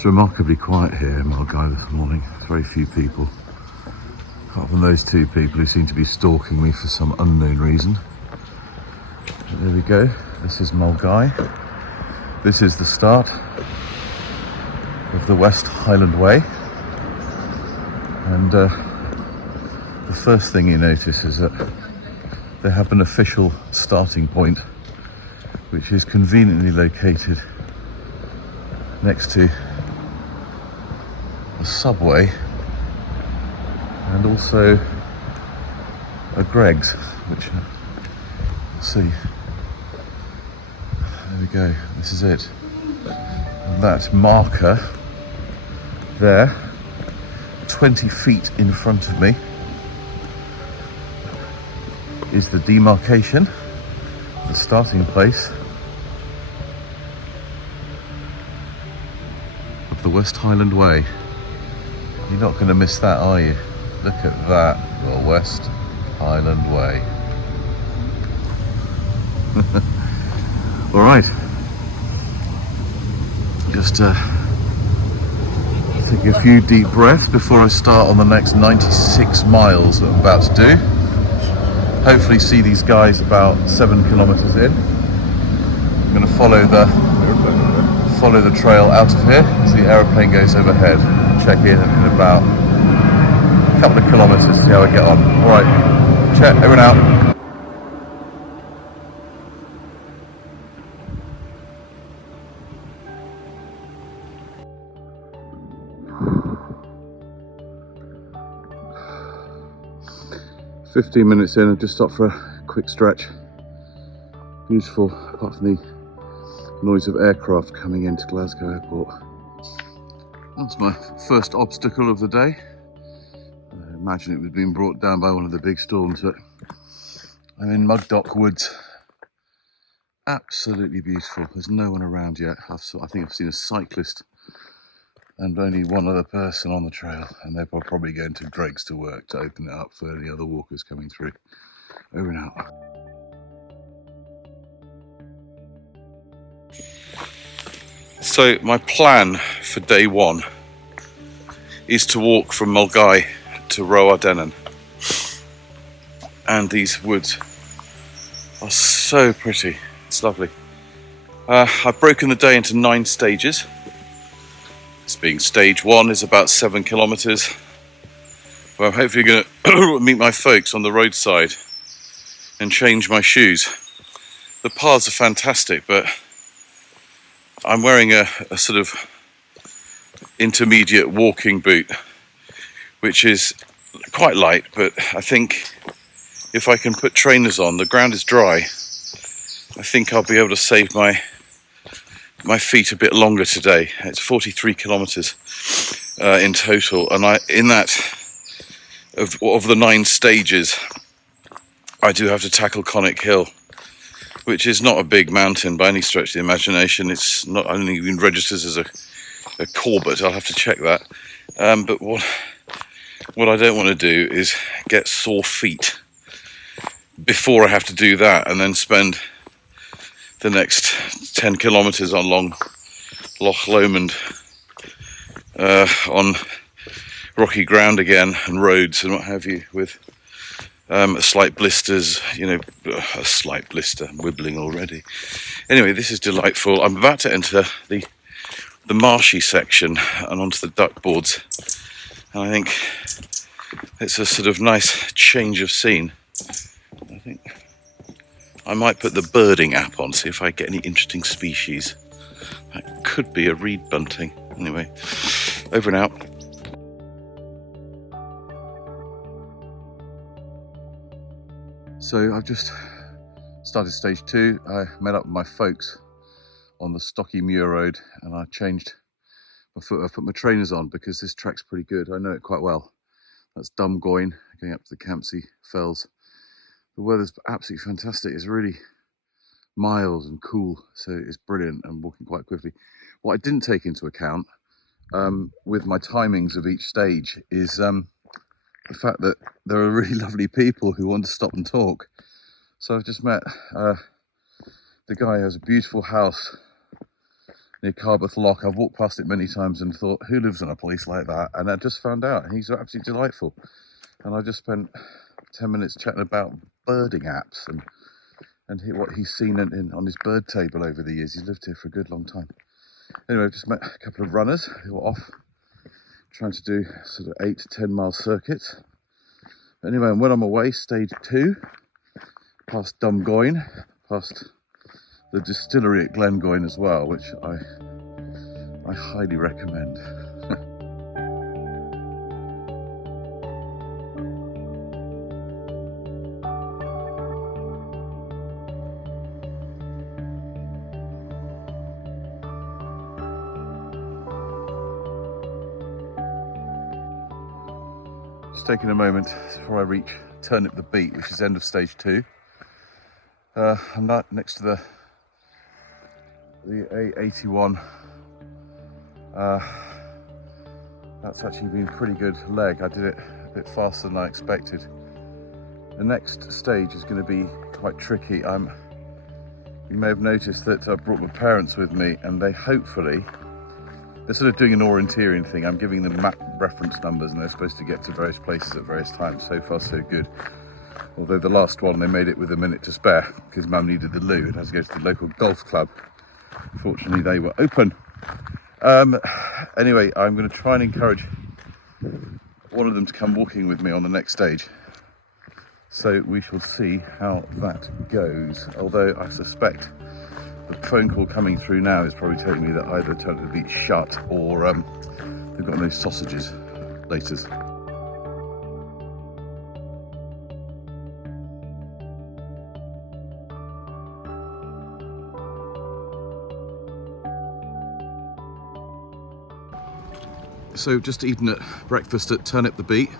It's remarkably quiet here in Mulgai this morning. Very few people, apart from those two people who seem to be stalking me for some unknown reason. But there we go. This is Mulgai. This is the start of the West Highland Way. And the first thing you notice is that they have an official starting point, which is conveniently located next to a subway and also a Greggs, which you'll see. There we go, this is it. And that marker there, 20 feet in front of me, is the demarcation, the starting place of the West Highland Way. You're not going to miss that, are you? Look at that, the West Highland Way. All right, just take a few deep breaths before I start on the next 96 miles that I'm about to do. Hopefully see these guys about 7 kilometers in. I'm going to follow the trail out of here as the aeroplane goes overhead. Check in about a couple of kilometers, see how I get on. All right, check, over and out. "15 minutes in, I've just stopped for a quick stretch. Beautiful, apart from the noise of aircraft coming into Glasgow Airport. That's my first obstacle of the day. I imagine it was being brought down by one of the big storms, but I'm in Mugdock Woods. Absolutely beautiful. There's no one around yet. I think I've seen a cyclist and only one other person on the trail, and they're probably going to Greggs to work to open it up for any other walkers coming through. Over and out. So my plan for day one is to walk from Mulgai to Roardennen. And these woods are so pretty. It's lovely. I've broken the day into 9 stages. This being stage 1 is about 7 kilometers. Well, I'm hopefully going to meet my folks on the roadside and change my shoes. The paths are fantastic, but I'm wearing a sort of intermediate walking boot, which is quite light, but I think if I can put trainers on, the ground is dry, I think I'll be able to save my feet a bit longer today. It's 43 kilometers in total, and of the 9 stages, I do have to tackle Conic Hill, which is not a big mountain by any stretch of the imagination. It's not only even registers as a Corbett. I'll have to check that. But what I don't want to do is get sore feet before I have to do that, and then spend the next 10 kilometres on Long Loch Lomond on rocky ground again and roads and what have you, with slight blisters, a slight blister, I'm wibbling already. Anyway, this is delightful. I'm about to enter the marshy section and onto the duck boards, and I think it's a sort of nice change of scene. I think I might put the birding app on, see if I get any interesting species. That could be a reed bunting. Anyway, over and out. So I've just started stage 2. I met up with my folks on the Stocky Muir Road, and I changed my foot. I've put my trainers on because this track's pretty good. I know it quite well. That's Dumgoyne, going up to the Campsie Fells. The weather's absolutely fantastic. It's really mild and cool, so it's brilliant. I'm walking quite quickly. What I didn't take into account with my timings of each stage is the fact that there are really lovely people who want to stop and talk. So I've just met the guy who has a beautiful house near Carbeth Lock. I've walked past it many times and thought, who lives in a place like that? And I just found out he's absolutely delightful. And I just spent 10 minutes chatting about birding apps and what he's seen on his bird table over the years. He's lived here for a good long time. Anyway, I've just met a couple of runners who are off trying to do sort of 8 to 10 mile circuits. Anyway, and when I'm away, stage 2, past Dumgoyne, past the distillery at Glengoyne as well, which I highly recommend. Just taking a moment before I reach Turnip the Beat, which is end of stage 2. I'm not next to the A81. That's actually been a pretty good leg. I did it a bit faster than I expected. The next stage is going to be quite tricky. You may have noticed that I brought my parents with me, and they're sort of doing an orienteering thing. I'm giving them map reference numbers and they're supposed to get to various places at various times. So far so good. Although the last one they made it with a minute to spare because Mum needed the loo and had to go to the local golf club. Fortunately they were open. Anyway, I'm going to try and encourage one of them to come walking with me on the next stage. So we shall see how that goes. Although I suspect the phone call coming through now is probably telling me that either Turnip the Beat's shut or they've got no sausages. Laters. So just eaten at breakfast at Turnip the Beat.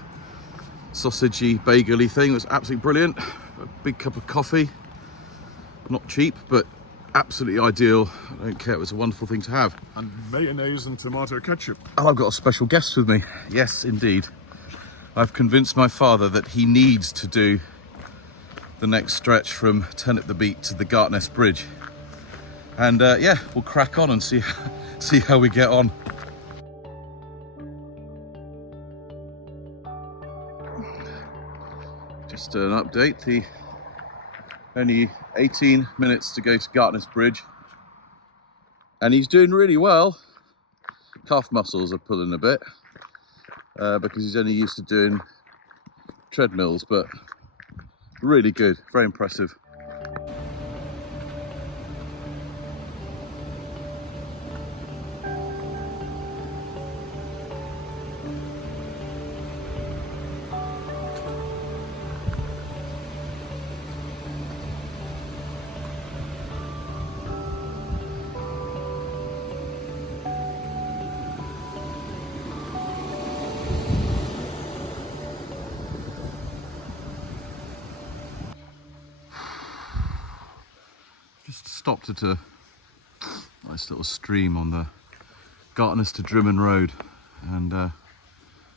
Sausagey, bagely thing. It was absolutely brilliant. A big cup of coffee. Not cheap, but absolutely ideal. I don't care, it was a wonderful thing to have. And mayonnaise and tomato ketchup. Oh, I've got a special guest with me. Yes, indeed. I've convinced my father that he needs to do the next stretch from Turnip the Beat to the Gartness Bridge. And yeah, we'll crack on and see how we get on. Just an update, only 18 minutes to go to Gartness Bridge. And he's doing really well. Calf muscles are pulling a bit because he's only used to doing treadmills, but really good, very impressive. Just stopped at a nice little stream on the Gartness to Drimmen Road, and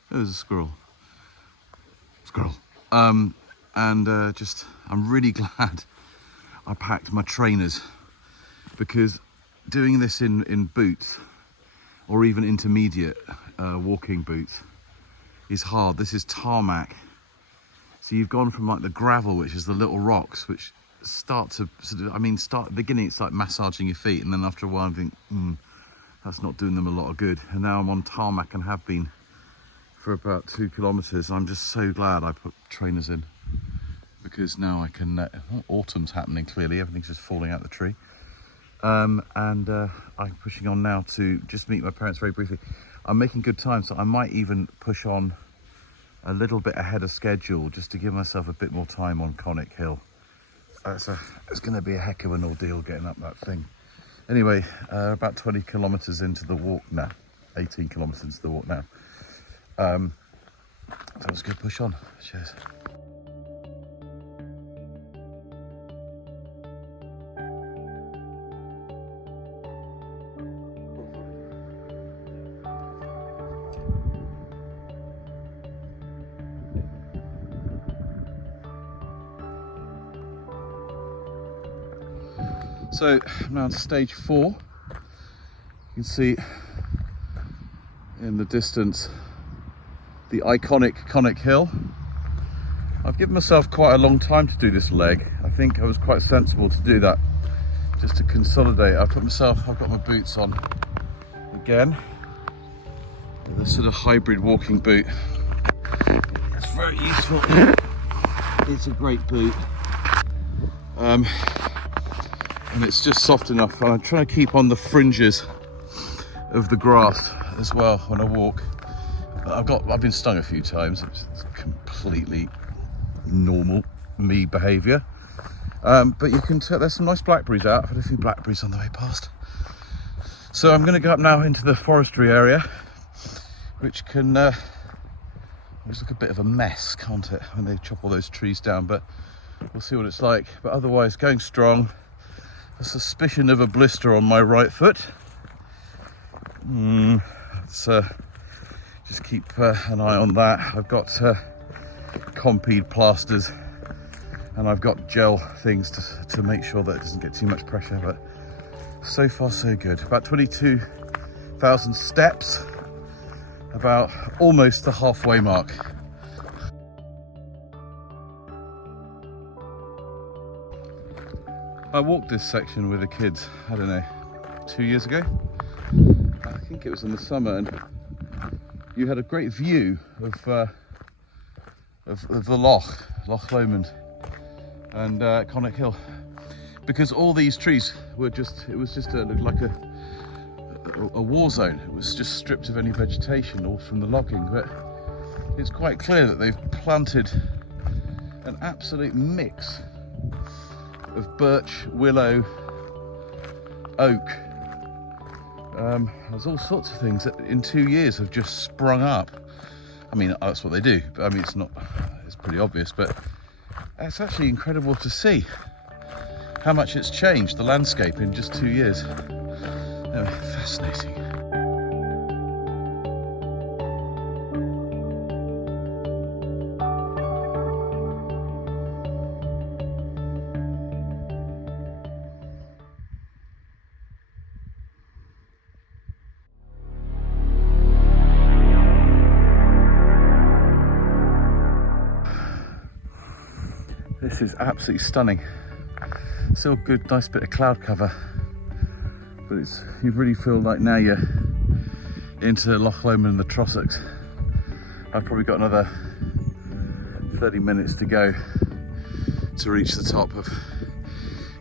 there's a squirrel. I'm really glad I packed my trainers, because doing this in boots or even intermediate walking boots is hard. This is tarmac, so you've gone from like the gravel, which is the little rocks, which start to sort of, at the beginning it's like massaging your feet, and then after a while I think, that's not doing them a lot of good. And now I'm on tarmac and have been for about 2 kilometers. I'm just so glad I put trainers in, because now I can, autumn's happening clearly, everything's just falling out the tree. I'm pushing on now to just meet my parents very briefly. I'm making good time, so I might even push on a little bit ahead of schedule just to give myself a bit more time on Conic Hill. It's going to be a heck of an ordeal getting up that thing. Anyway, about 20 kilometres into the walk now, 18 kilometres into the walk now. So let's go push on. Cheers. So I'm now on stage 4. You can see in the distance the iconic Conic Hill. I've given myself quite a long time to do this leg. I think I was quite sensible to do that, just to consolidate. I've got my boots on again, the sort of hybrid walking boot. It's very useful. It's a great boot, and it's just soft enough. And I'm trying to keep on the fringes of the grass as well when I walk. I've been stung a few times. It's completely normal me behaviour, but you can tell there's some nice blackberries out. I've had a few blackberries on the way past. So I'm going to go up now into the forestry area, which can always look a bit of a mess, can't it, when they chop all those trees down, but we'll see what it's like. But otherwise, going strong. A suspicion of a blister on my right foot. Let's just keep an eye on that. I've got Compeed plasters, and I've got gel things to make sure that it doesn't get too much pressure, but so far so good. About 22,000 steps, about almost the halfway mark. I walked this section with the kids, I don't know, 2 years ago. I think it was in the summer, and you had a great view of the Loch Lomond and Conic Hill, because all these trees were looked like a war zone. It was just stripped of any vegetation, all from the logging. But it's quite clear that they've planted an absolute mix of birch, willow, oak. There's all sorts of things that in 2 years have just sprung up. I mean, that's what they do, but I mean, it's pretty obvious, but it's actually incredible to see how much it's changed, the landscape, in just 2 years. Fascinating. This is absolutely stunning. Still good, nice bit of cloud cover, but you really feel like now you're into Loch Lomond and the Trossachs. I've probably got another 30 minutes to go to reach the top of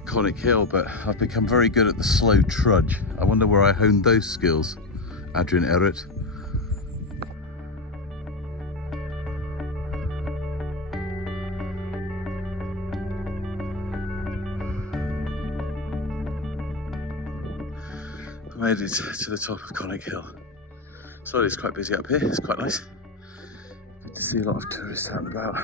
Conic Hill, but I've become very good at the slow trudge. I wonder where I honed those skills, Adrian Errett. Made it to the top of Conic Hill. So it's quite busy up here, it's quite nice. Good to see a lot of tourists out and about.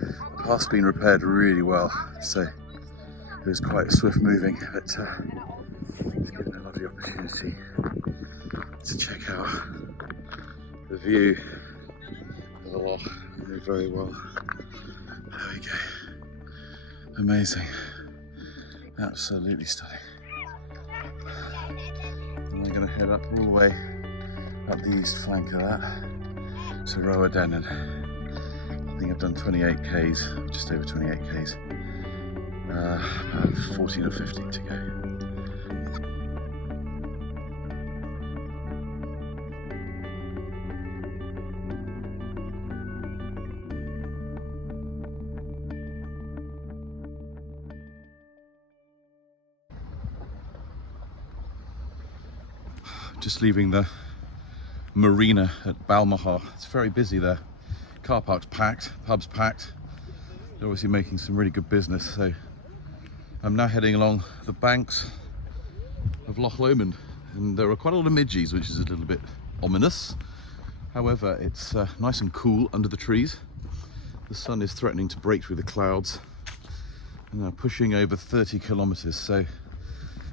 The path's been repaired really well, so it was quite swift moving, but it's given a lovely opportunity to check out the view of the loch very well. There we go. Amazing. Absolutely stunning. And we're going to head up all the way up the east flank of that to Roadennan. I think I've done 28 k's, just over 28 k's. About 14 or 15 to go. Just leaving the marina at Balmaha. It's very busy there. Car park's packed, pub's packed. They're obviously making some really good business. So I'm now heading along the banks of Loch Lomond, and there are quite a lot of midges, which is a little bit ominous. However, it's nice and cool under the trees. The sun is threatening to break through the clouds, and I'm pushing over 30 kilometers. So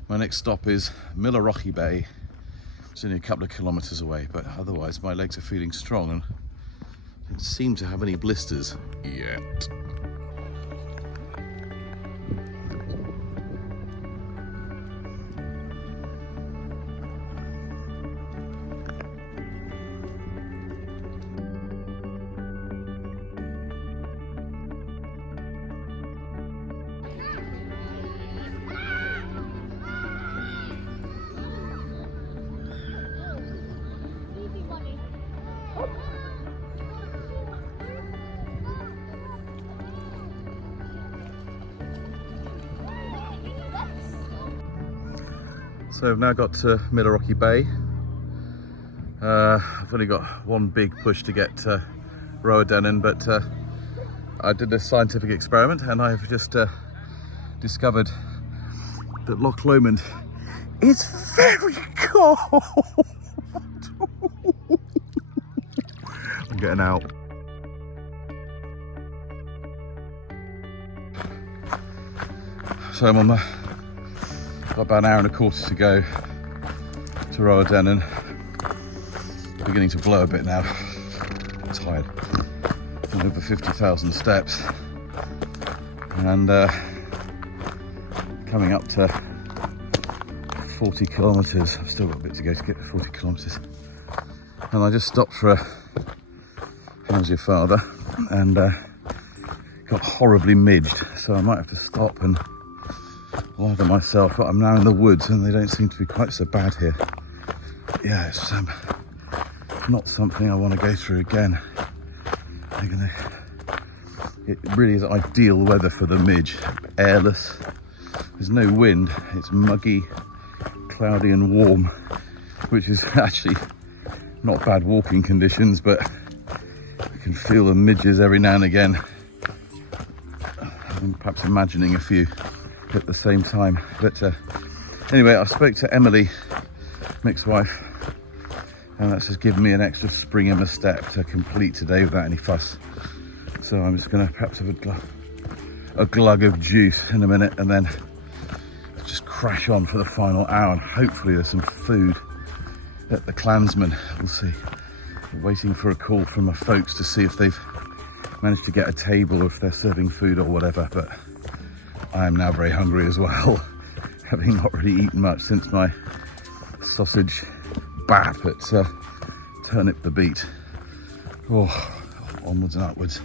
my next stop is Millerochy Bay. It's only a couple of kilometers away, but otherwise my legs are feeling strong and don't seem to have any blisters yet. So I've now got to Rocky Bay. I've only got one big push to get to Roadennan, but I did a scientific experiment and I've just discovered that Loch Lomond is very cold. I'm getting out. So I'm on got about an hour and a quarter to go to Roadennan. Beginning to blow a bit now. I'm tired. I'm over 50,000 steps and coming up to 40 kilometres. I've still got a bit to go to get to 40 kilometres. And I just stopped for a how's your father and got horribly midged, so I might have to stop and lather myself. But I'm now in the woods and they don't seem to be quite so bad here. Yeah, it's not something I want to go through again. It really is ideal weather for the midge. Airless, there's no wind, it's muggy, cloudy and warm, which is actually not bad walking conditions, but I can feel the midges every now and again. I'm perhaps imagining a few at the same time. But anyway, I spoke to Emily, Mick's wife, and that's just given me an extra spring in my step to complete today without any fuss. So I'm just going to perhaps have a glug of juice in a minute and then just crash on for the final hour, and hopefully there's some food at the Clansman. We'll see. We're waiting for a call from my folks to see if they've managed to get a table or if they're serving food or whatever, but I am now very hungry as well, having not really eaten much since my sausage bap at Turnip the Beat. Oh, onwards and upwards.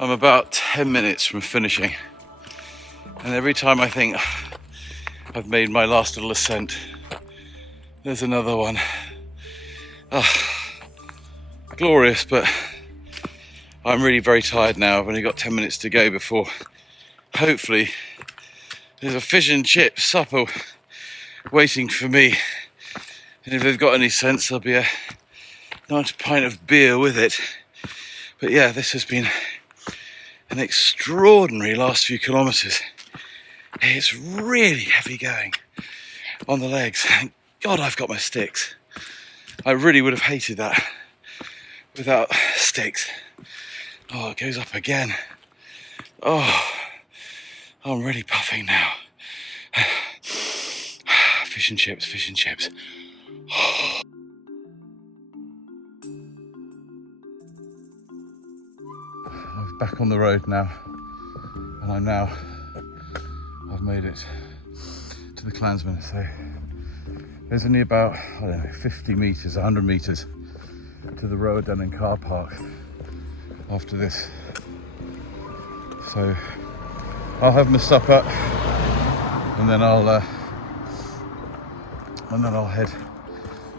I'm about 10 minutes from finishing, and every time I think I've made my last little ascent, there's another one. Glorious, but I'm really very tired now. I've only got 10 minutes to go before hopefully there's a fish and chip supper waiting for me, and if they've got any sense there'll be a nice pint of beer with it. But yeah, this has been an extraordinary last few kilometres. It's really heavy going on the legs. Thank God I've got my sticks. I really would have hated that without sticks. Oh, it goes up again. Oh, I'm really puffing now. Fish and chips, fish and chips. I'm back on the road now, and I've made it to the Clansman. So there's only about, I don't know, 50 metres, 100 metres to the Roadennan car park after this. So I'll have my supper and then I'll head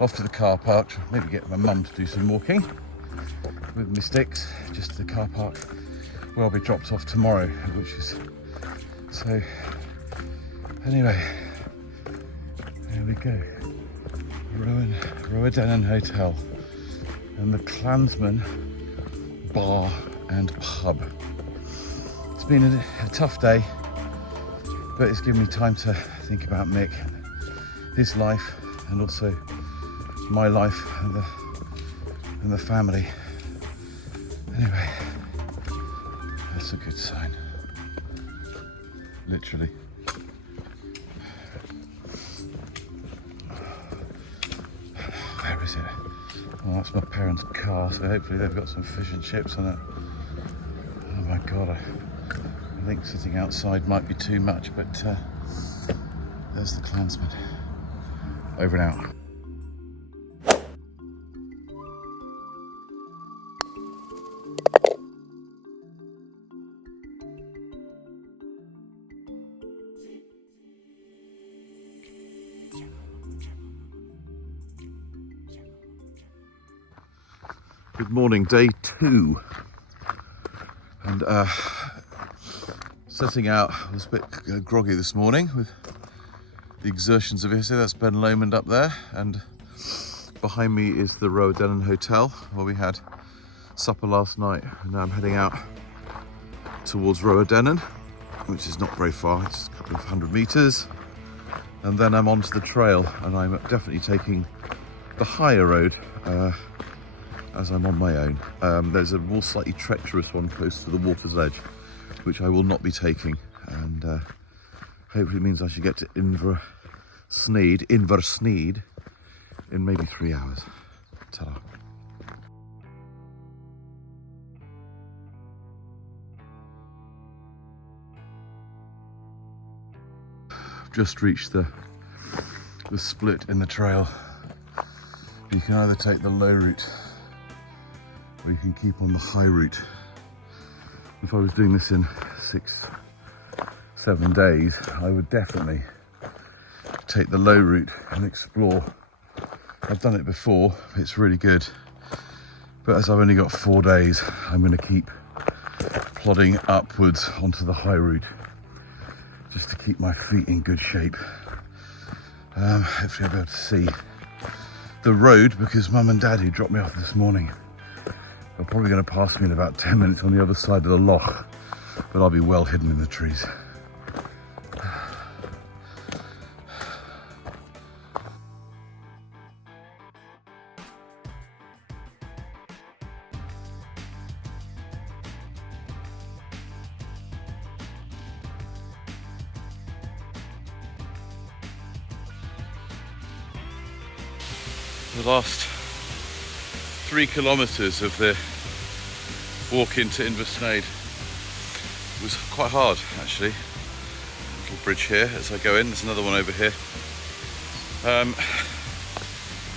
off to the car park, maybe get my mum to do some walking with my sticks, just to the car park where I'll be dropped off tomorrow, which is, so anyway, there we go. Roadennan Hotel and the Clansman Bar and Pub. It's been a tough day, but it's given me time to think about Mick, his life, and also my life and the family. Anyway, that's a good sign, literally. Where is it? Well, that's my parents' car, so hopefully they've got some fish and chips on it. Oh my God, I think sitting outside might be too much, but there's the Clansman. Over and out. Good morning, day 2. And setting out, I was a bit groggy this morning with the exertions of yesterday. That's Ben Lomond up there, and behind me is the Roedennen Hotel where we had supper last night. And now I'm heading out towards Roedennen, which is not very far, it's a couple of 100 meters. And then I'm onto the trail, and I'm definitely taking the higher road as I'm on my own. There's a more slightly treacherous one close to the water's edge, which I will not be taking, and hopefully means I should get to Inversneed in maybe 3 hours. Ta-da. I've just reached the split in the trail. You can either take the low route or you can keep on the high route. If I was doing this in 6-7 days, I would definitely take the low route and explore. I've done it before, it's really good. But as I've only got 4 days, I'm going to keep plodding upwards onto the high route just to keep my feet in good shape. Hopefully I'll be able to see the road, because Mum and Dad, who dropped me off this morning, are probably going to pass me in about 10 minutes on the other side of the loch, but I'll be well hidden in the trees. The last 3 kilometres of the walk into Inversneid was quite hard, actually. Little bridge here as I go in, there's another one over here.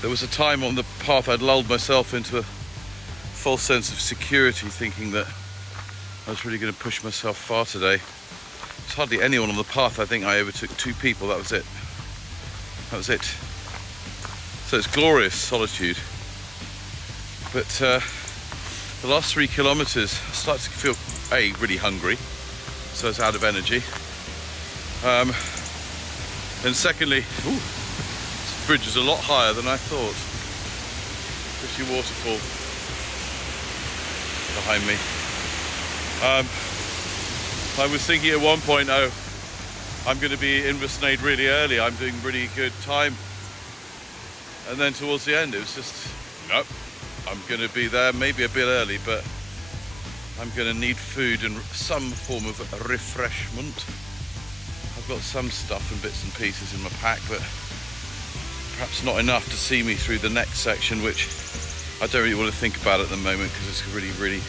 There was a time on the path I'd lulled myself into a false sense of security, thinking that I was really going to push myself far today. There's hardly anyone on the path. I think I overtook 2 people, that was it. That was it. So it's glorious solitude, but the last 3 kilometres I started to feel really hungry, so I was out of energy, and secondly, this bridge is a lot higher than I thought. Pretty waterfall behind me. I was thinking at one point, oh, I'm going to be in Inversneid really early, I'm doing really good time. And then towards the end, it was just, nope, I'm going to be there maybe a bit early, but I'm going to need food and some form of refreshment. I've got some stuff and bits and pieces in my pack, but perhaps not enough to see me through the next section, which I don't really want to think about at the moment, because it's really, the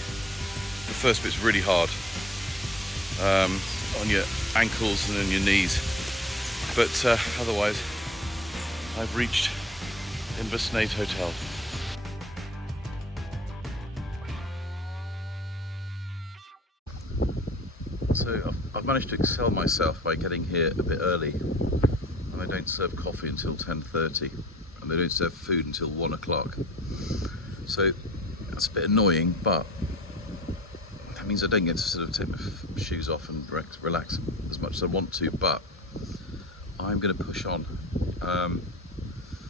first bit's really hard on your ankles and on your knees. But otherwise, I've reached Inversneid Hotel. So I've managed to excel myself by getting here a bit early, and they don't serve coffee until 10:30, and they don't serve food until 1 o'clock. So that's a bit annoying, but that means I don't get to sort of take my shoes off and relax as much as I want to, but I'm going to push on.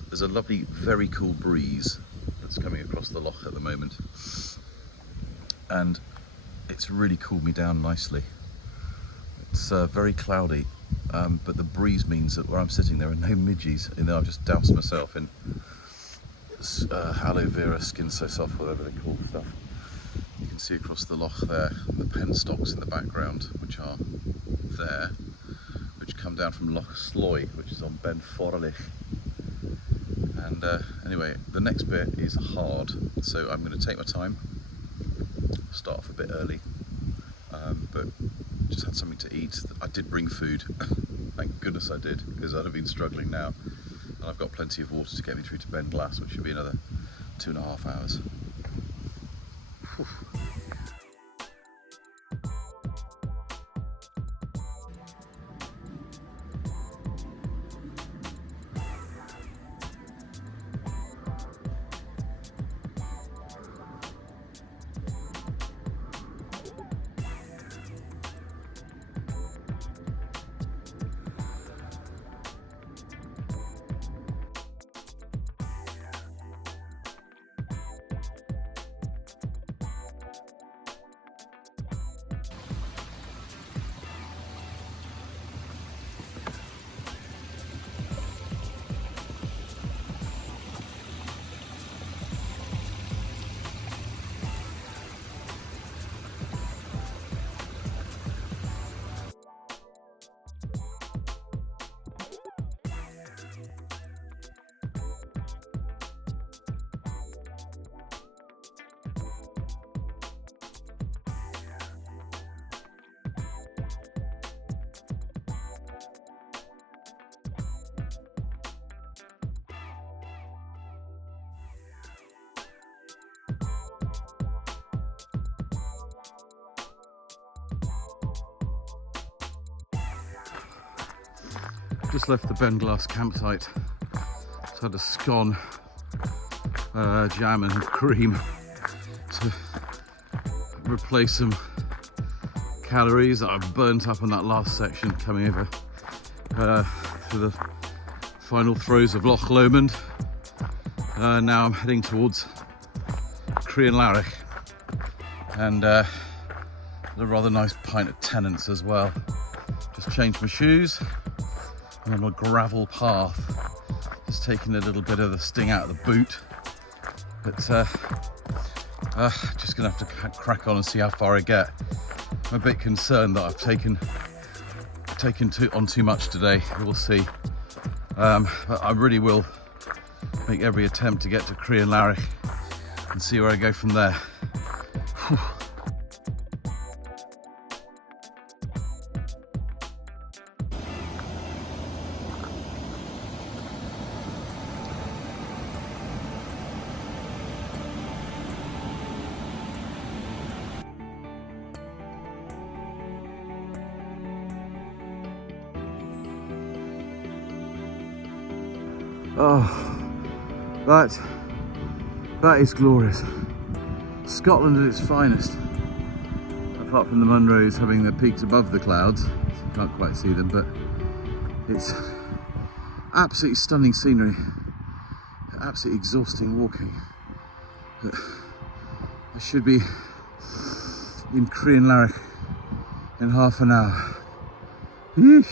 There's a lovely, very cool breeze that's coming across the loch at the moment, and it's really cooled me down nicely. It's very cloudy, but the breeze means that where I'm sitting there are no midges, and I've just doused myself in aloe vera skin so soft, whatever they call the stuff. You can see across the loch there, the penstocks in the background, which are there, which come down from Loch Sloy, which is on Ben Forlich. And anyway, the next bit is hard, so I'm going to take my time, start off a bit early, but just had something to eat. I did bring food, thank goodness I did, because I'd have been struggling now. And I've got plenty of water to get me through to Ben Glass, which should be another 2.5 hours. Whew. Just left the Benglass campsite. Just had a scone, jam and cream to replace some calories that I've burnt up on that last section coming over through the final throes of Loch Lomond. Now I'm heading towards Crianlarich and a rather nice pint of Tennant's as well. Just changed my shoes. I'm on a gravel path, just taking a little bit of the sting out of the boot, but just gonna have to crack on and see how far I get. I'm a bit concerned that I've taken on too much today. We'll see, but I really will make every attempt to get to Crianlarich and see where I go from there. Whew. Oh, that is glorious. Scotland at its finest. Apart from the Munros having their peaks above the clouds, so you can't quite see them, but it's absolutely stunning scenery. Absolutely exhausting walking. But I should be in Crianlarich in half an hour. Yeesh.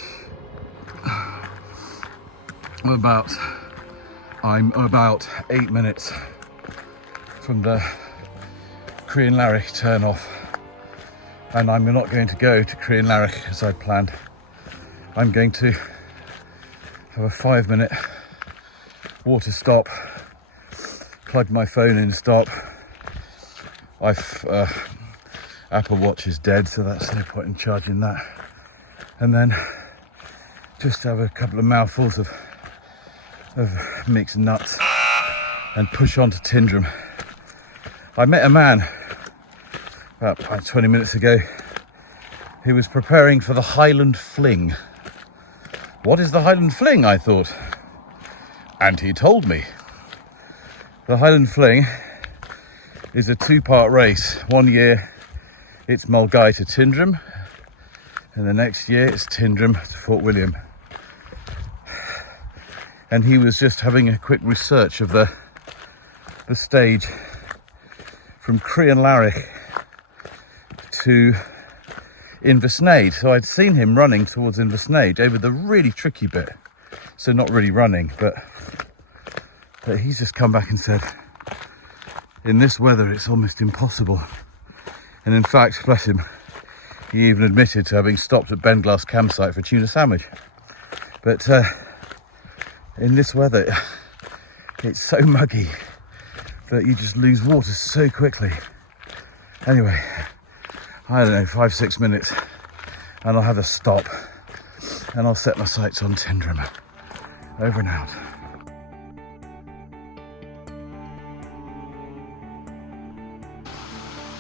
I'm about 8 minutes from the Crianlarich turn off, and I'm not going to go to Crianlarich as I planned. I'm going to have a 5-minute water stop, plug my phone in, stop. Apple Watch is dead, so that's no point in charging that, and then just have a couple of mouthfuls of Mick's nuts and push on to Tindrum. I met a man about 20 minutes ago who was preparing for the Highland Fling. What is the Highland Fling, I thought? And he told me. The Highland Fling is a 2-part race. One year it's Mulgai to Tindrum, and the next year it's Tindrum to Fort William. And he was just having a quick research of the stage from Crianlarich to Inversnaid. So I'd seen him running towards Inversnaid over the really tricky bit. So not really running, but he's just come back and said, in this weather it's almost impossible. And in fact, bless him, he even admitted to having stopped at Benglass campsite for a tuna sandwich. But in this weather, it's so muggy that you just lose water so quickly. Anyway, I don't know, 5-6 minutes, and I'll have a stop, and I'll set my sights on Tindrum. Over and out.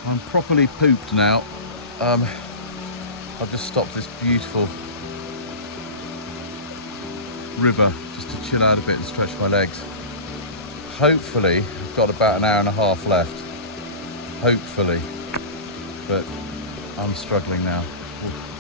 I'm properly pooped now. I've just stopped this beautiful river just to chill out a bit and stretch my legs. Hopefully, I've got about an hour and a half left. Hopefully, but I'm struggling now. Oof.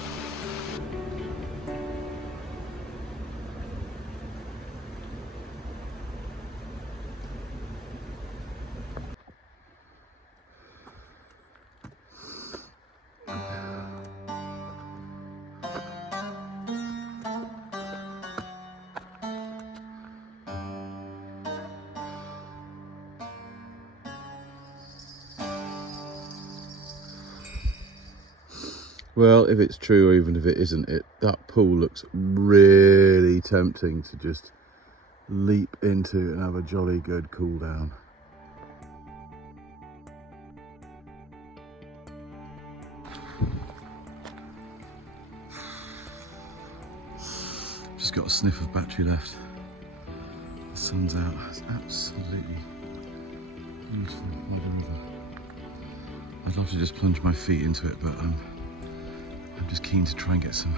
Well, if it's true or even if it isn't, that pool looks really tempting to just leap into and have a jolly good cool down. Just got a sniff of battery left. The sun's out. It's absolutely beautiful by the river. I'd love to just plunge my feet into it, but I'm just keen to try and get some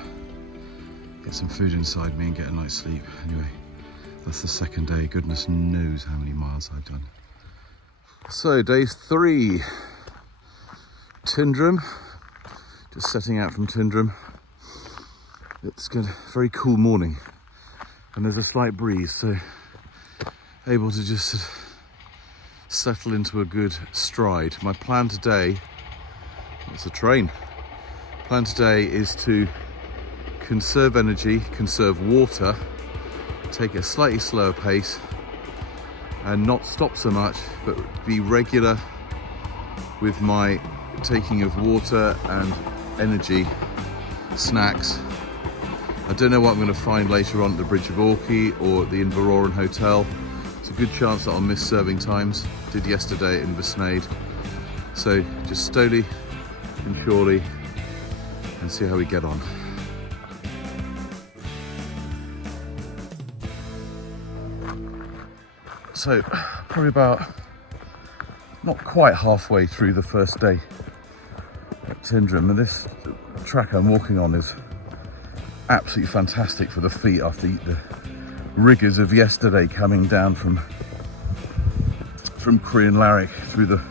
get some food inside me and get a night's sleep. Anyway, that's the second day. Goodness knows how many miles I've done. So day 3, Tyndrum. Just setting out from Tyndrum. It's got a very cool morning and there's a slight breeze, so able to just settle into a good stride. My plan today, it's a train. Plan today is to conserve energy, conserve water, take a slightly slower pace and not stop so much, but be regular with my taking of water and energy, snacks. I don't know what I'm going to find later on at the Bridge of Orchy or at the Inveroran Hotel. It's a good chance that I'll miss serving times. Did yesterday in Vesnade. So just slowly and surely and see how we get on. So probably about not quite halfway through the first day at Tyndrum, and this track I'm walking on is absolutely fantastic for the feet after the rigours of yesterday coming down from Crian Larrick through the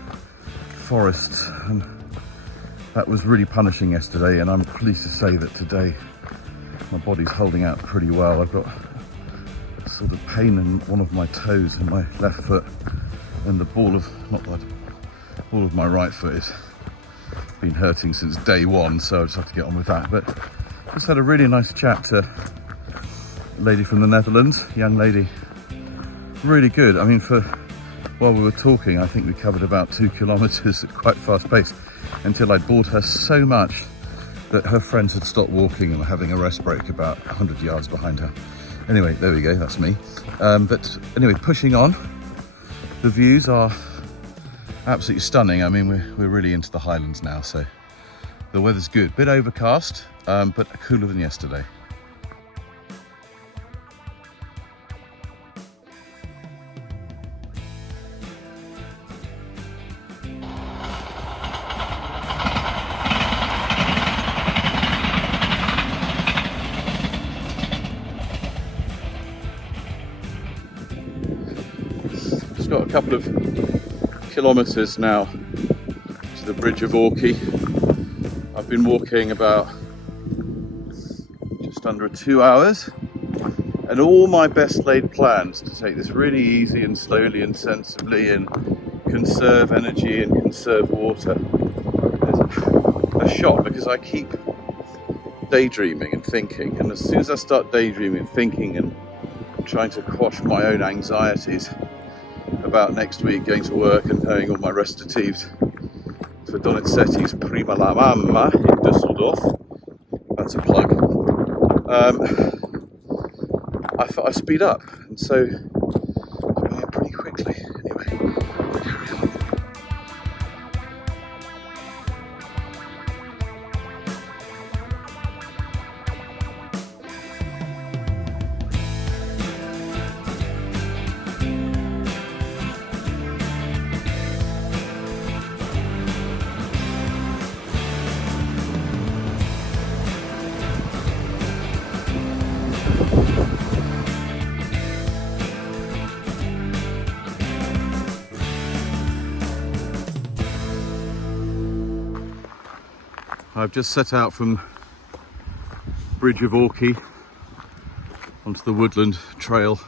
forests, and that was really punishing yesterday, and I'm pleased to say that today my body's holding out pretty well. I've got a sort of pain in one of my toes in my left foot, and the ball of my right foot has been hurting since day 1, so I just have to get on with that. But just had a really nice chat to a lady from the Netherlands, young lady, really good. I mean, while we were talking, I think we covered about 2 kilometres at quite fast pace until I'd bored her so much that her friends had stopped walking and were having a rest break about 100 yards behind her. Anyway, there we go, that's me. But anyway, pushing on. The views are absolutely stunning. I mean, we're really into the Highlands now, so the weather's good. Bit overcast, but cooler than yesterday. Just got a couple of kilometres now to the Bridge of Orchy. I've been walking about just under 2 hours, and all my best laid plans to take this really easy and slowly and sensibly and conserve energy and conserve water. There's a shot because I keep daydreaming and thinking, and as soon as I start daydreaming and thinking and trying to quash my own anxieties about next week going to work and paying all my recitatives for Donizetti's Prima la Mamma in Düsseldorf, that's a plug, I speed up, and so I'm here pretty quickly. Anyway, we'll carry on. I've just set out from Bridge of Orchy onto the woodland trail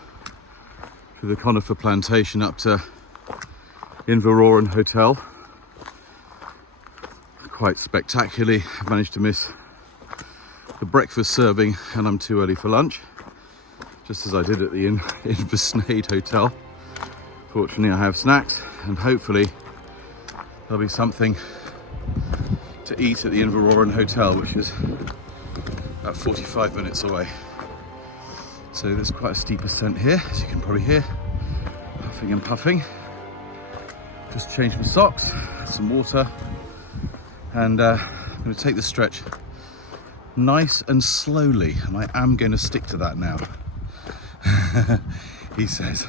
through the conifer plantation up to Inveroran Hotel. Quite spectacularly, I managed to miss the breakfast serving and I'm too early for lunch, just as I did at the Vesnade Hotel. Fortunately I have snacks, and hopefully there'll be something to eat at the Inveroran Hotel, which is about 45 minutes away. So there's quite a steep ascent here, as you can probably hear. Puffing and puffing. Just changed my socks, some water, and I'm going to take the stretch nice and slowly, and I am going to stick to that now. He says.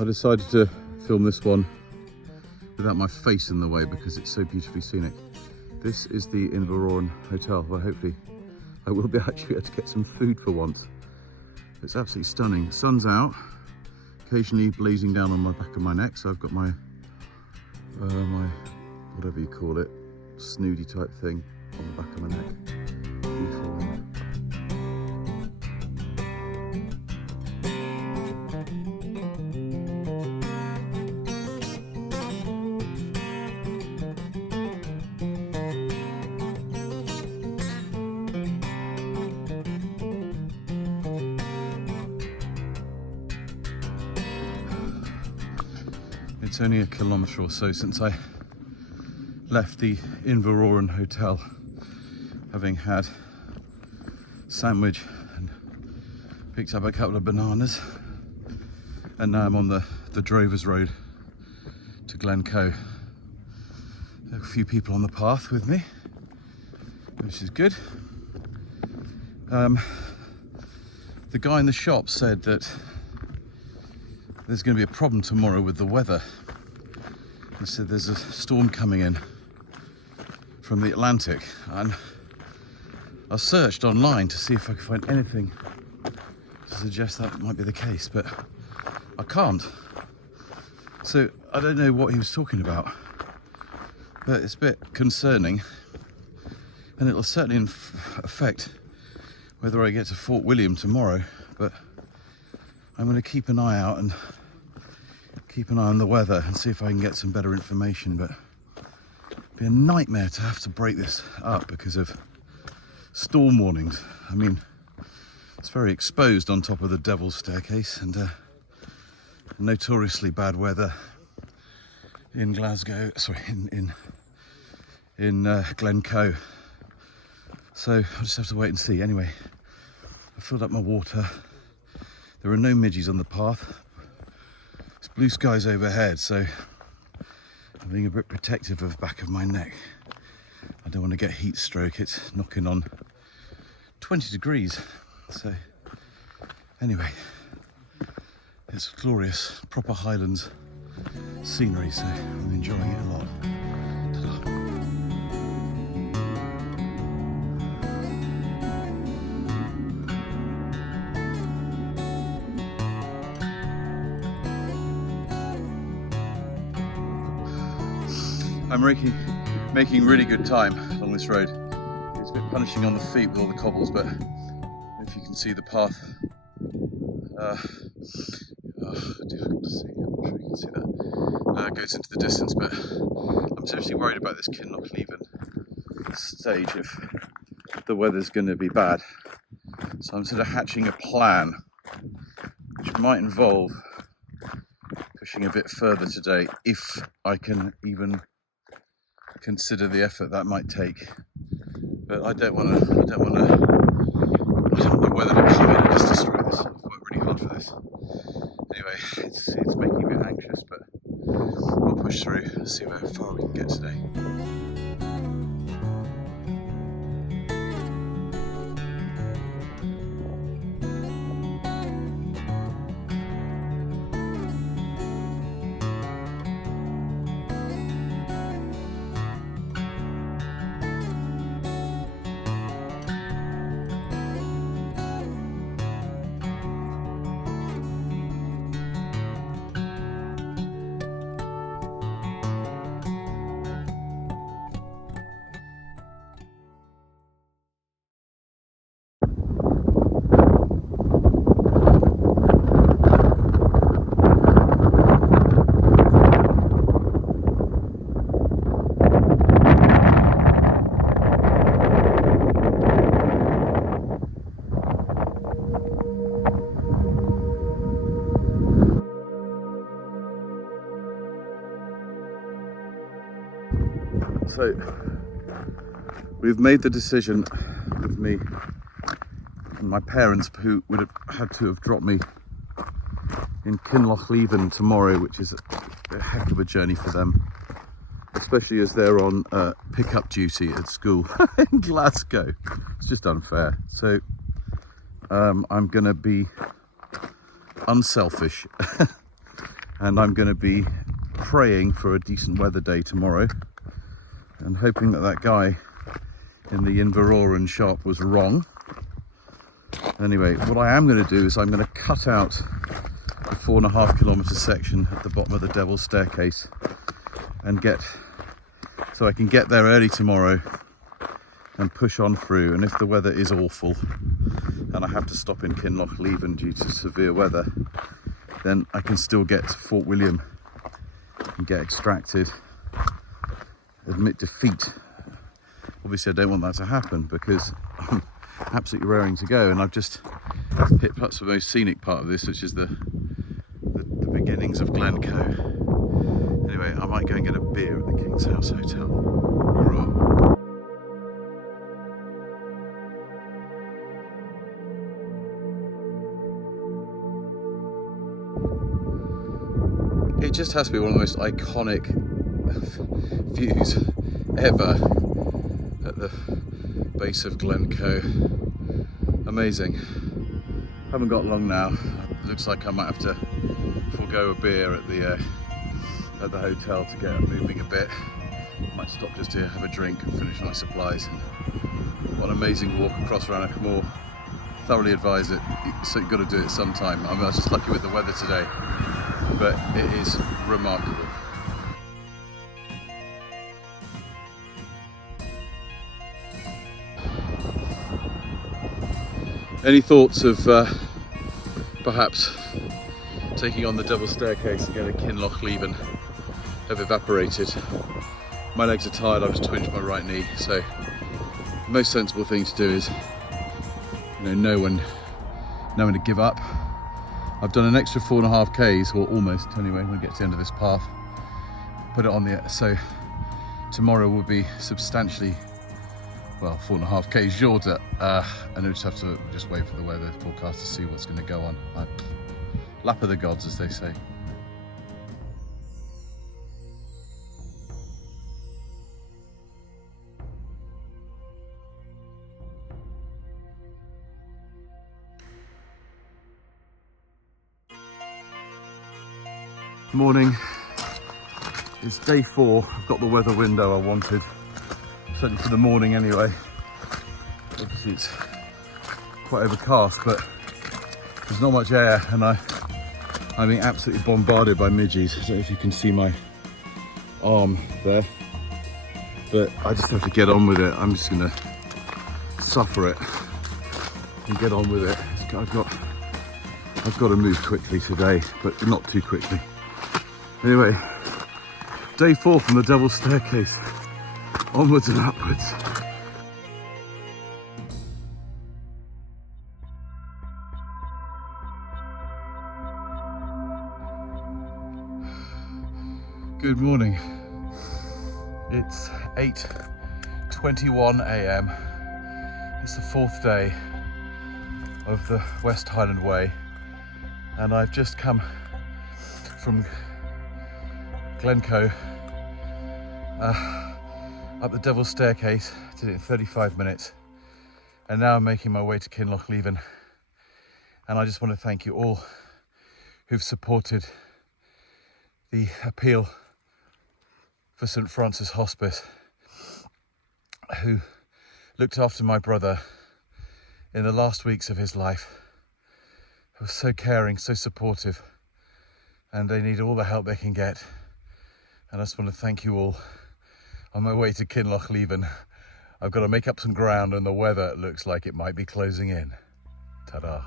I decided to film this one without my face in the way because it's so beautifully scenic. This is the Inverurie Hotel, where hopefully I will be actually able to get some food for once. It's absolutely stunning. Sun's out, occasionally blazing down on my back of my neck, so I've got my whatever you call it, snoody type thing on the back of my neck. Beautiful one. It's only a kilometre or so since I left the Inverurie Hotel, having had a sandwich and picked up a couple of bananas, and now I'm on the Drovers Road to Glencoe. There are a few people on the path with me, which is good. The guy in the shop said that there's going to be a problem tomorrow with the weather. He said there's a storm coming in from the Atlantic, and I searched online to see if I could find anything to suggest that might be the case, but I can't. So I don't know what he was talking about, but it's a bit concerning, and it'll certainly affect whether I get to Fort William tomorrow. But I'm going to keep an eye out and keep an eye on the weather and see if I can get some better information. But it'd be a nightmare to have to break this up because of storm warnings. I mean, it's very exposed on top of the Devil's Staircase, and notoriously bad weather in Glasgow, sorry, in Glencoe. So I'll just have to wait and see. Anyway, I filled up my water. There are no midges on the path. It's blue skies overhead, so I'm being a bit protective of the back of my neck. I don't want to get heat stroke. It's knocking on 20 degrees. So anyway, it's glorious, proper Highlands scenery, so I'm enjoying it a lot. Ta-da. I'm making really good time along this road. It's a bit punishing on the feet with all the cobbles, but if you can see the path, difficult to see, I'm not sure you can see that, goes into the distance, but I'm seriously worried about this Kinloch Leven stage if the weather's going to be bad. So I'm sort of hatching a plan, which might involve pushing a bit further today, if I can even consider the effort that might take. But I don't want the weather to come in and just destroy this. I've worked really hard for this. Anyway, it's making me anxious, but we'll push through and see how far we can get today. So we've made the decision with me and my parents, who would have had to have dropped me in Kinloch Leven tomorrow, which is a heck of a journey for them, especially as they're on pick-up duty at school in Glasgow. It's just unfair. So I'm gonna be unselfish and I'm going to be praying for a decent weather day tomorrow and hoping that that guy in the Inveroran shop was wrong. Anyway, what I am going to do is I'm going to cut out the 4.5 kilometre section at the bottom of the Devil's Staircase and so I can get there early tomorrow and push on through. And if the weather is awful and I have to stop in Kinlochleven due to severe weather, then I can still get to Fort William and get extracted, admit defeat. Obviously I don't want that to happen because I'm absolutely raring to go, and I've just hit perhaps the most scenic part of this, which is the beginnings of Glencoe. Anyway, I might go and get a beer at the King's House Hotel. Hurrah. It just has to be one of the most iconic views ever at the base of Glencoe. Amazing. Haven't got long now. Looks like I might have to forego a beer at the hotel to get moving a bit. Might stop just to have a drink and finish my supplies. And what an amazing walk across Rannochmore. Thoroughly advise it. So you've got to do it sometime. I was just lucky with the weather today, but it is remarkable. Any thoughts of perhaps taking on the Devil's Staircase and getting Kinlochleven have evaporated? My legs are tired, I've just twinged my right knee, so the most sensible thing to do is know when to give up. I've done an extra 4.5 k's, or almost anyway, when we get to the end of this path. Put it on so tomorrow will be substantially, well, 4.5 k's shorter, and I just have to wait for the weather forecast to see what's going to go on. Lap of the gods, as they say. Morning. It's day 4. I've got the weather window I wanted, certainly for the morning anyway. Obviously it's quite overcast, but there's not much air, and I'm being absolutely bombarded by midges. I don't know if you can see my arm there, but I just have to get on with it. I'm just gonna suffer it and get on with it. I've got to move quickly today, but not too quickly. Anyway, day 4 from the Devil's Staircase, onwards and upwards. Good morning. It's 8:21 a.m. It's the 4th day of the West Highland Way, and I've just come from Glencoe up the Devil's Staircase. Did it in 35 minutes, and now I'm making my way to Kinlochleven. And I just want to thank you all who've supported the appeal for St Francis Hospice, who looked after my brother in the last weeks of his life. He was so caring, so supportive, and they need all the help they can get. And I just want to thank you all. On my way to Kinlochleven, I've got to make up some ground, and the weather looks like it might be closing in. Ta-da.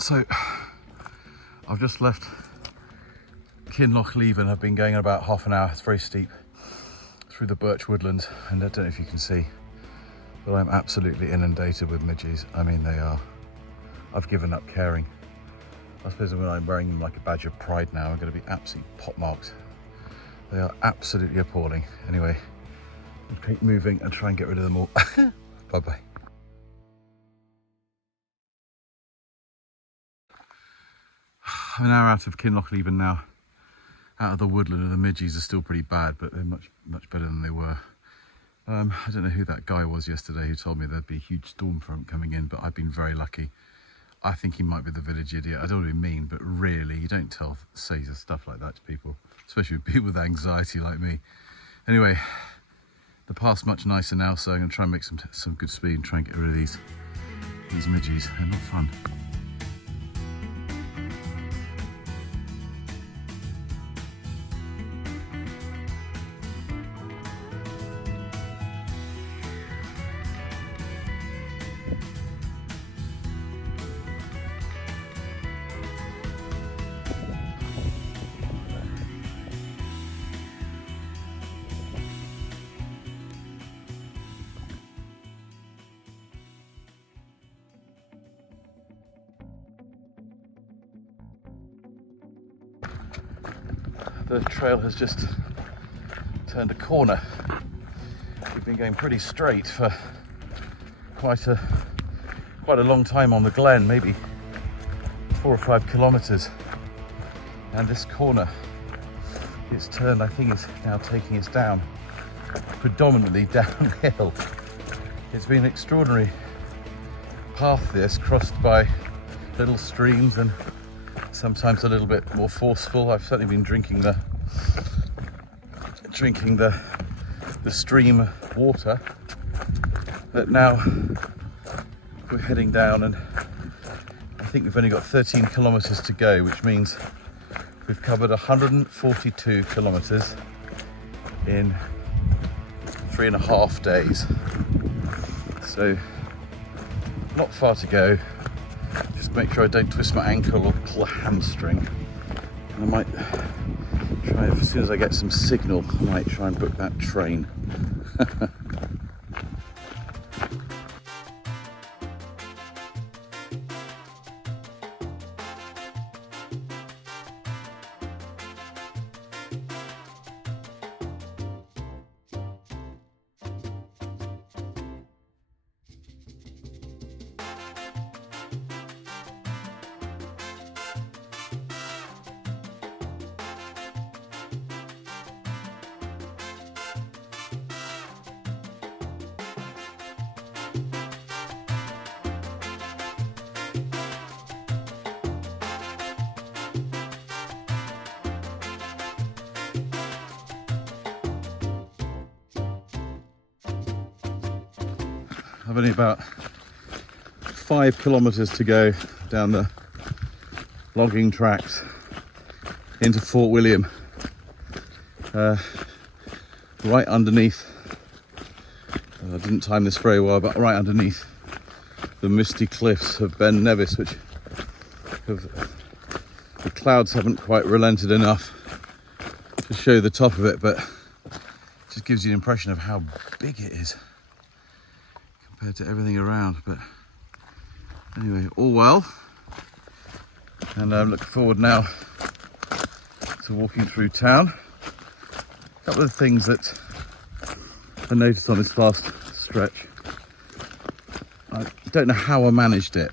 So I've just left Kinlochleven. I've been going about half an hour, it's very steep, through the birch woodlands, and I don't know if you can see, but I'm absolutely inundated with midges. I mean, they are, I've given up caring. I suppose when I'm wearing them like a badge of pride now, I'm going to be absolutely pockmarked. They are absolutely appalling. Anyway, I'll keep moving and try and get rid of them all. Bye-bye. I'm an hour out of Kinlochleven now, out of the woodland, and the midges are still pretty bad, but they're much better than they were. I don't know who that guy was yesterday who told me there'd be a huge storm front coming in, but I've been very lucky. I think he might be the village idiot. I don't really mean, but really, you don't say stuff like that to people, especially with people with anxiety like me. Anyway, the path's much nicer now, so I'm going to try and make some good speed and try and get rid of these midges. They're not fun. The trail has just turned a corner. We've been going pretty straight for quite a long time on the glen, maybe 4 or 5 kilometers. And this corner, it's turned, I think it's now taking us down, predominantly downhill. It's been an extraordinary path, this, crossed by little streams and sometimes a little bit more forceful. I've certainly been drinking the stream water, but now we're heading down, and I think we've only got 13 kilometers to go, which means we've covered 142 kilometers in 3.5 days. So not far to go. Just make sure I don't twist my ankle or pull a hamstring. And I might try, as soon as I get some signal, I might try and book that train. I've only about 5 kilometers to go down the logging tracks into Fort William, right underneath, I didn't time this very well, but right underneath the misty cliffs of Ben Nevis, which the clouds haven't quite relented enough to show the top of it, but it just gives you an impression of how big it is compared to everything around. But anyway, all well, and I'm looking forward now to walking through town. A couple of things that I noticed on this last stretch. I don't know how I managed it,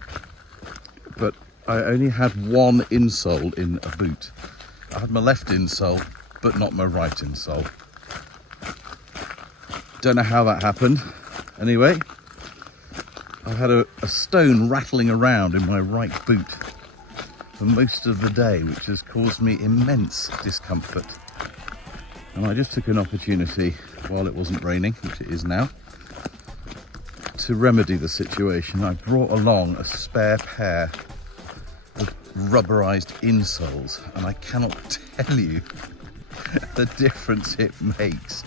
but I only had one insole in a boot. I had my left insole, but not my right insole. Don't know how that happened. Anyway, I've had a stone rattling around in my right boot for most of the day, which has caused me immense discomfort. And I just took an opportunity while it wasn't raining, which it is now, to remedy the situation. I brought along a spare pair of rubberized insoles, and I cannot tell you the difference it makes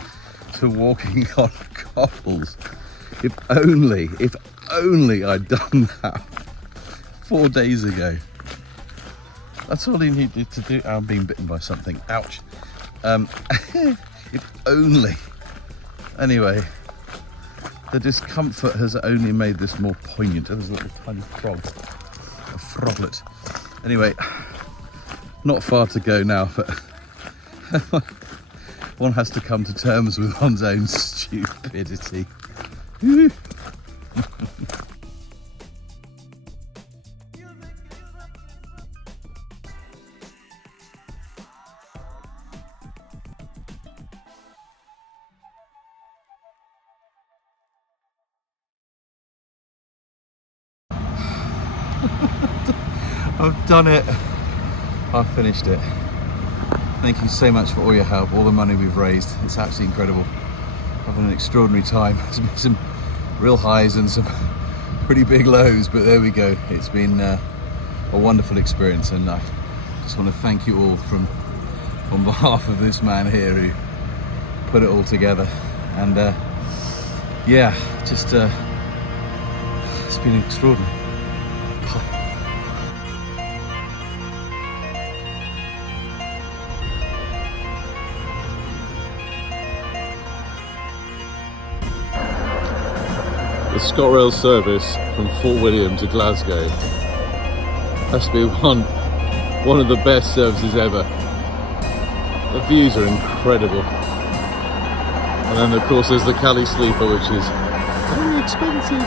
to walking on cobbles. If only I'd done that 4 days ago. That's all he needed to do. I'm being bitten by something. Ouch. If only. Anyway, the discomfort has only made this more poignant. There's a little tiny frog, a froglet. Anyway, not far to go now, but one has to come to terms with one's own stupidity. I've done it. I've finished it. Thank you so much for all your help, all the money we've raised. It's absolutely incredible. Having an extraordinary time. There's been some real highs and some pretty big lows, but there we go. It's been a wonderful experience, and I just want to thank you all on behalf of this man here who put it all together. And yeah, just it's been extraordinary. The ScotRail service from Fort William to Glasgow has to be one of the best services ever. The views are incredible. And then of course there's the Cali sleeper, which is very expensive.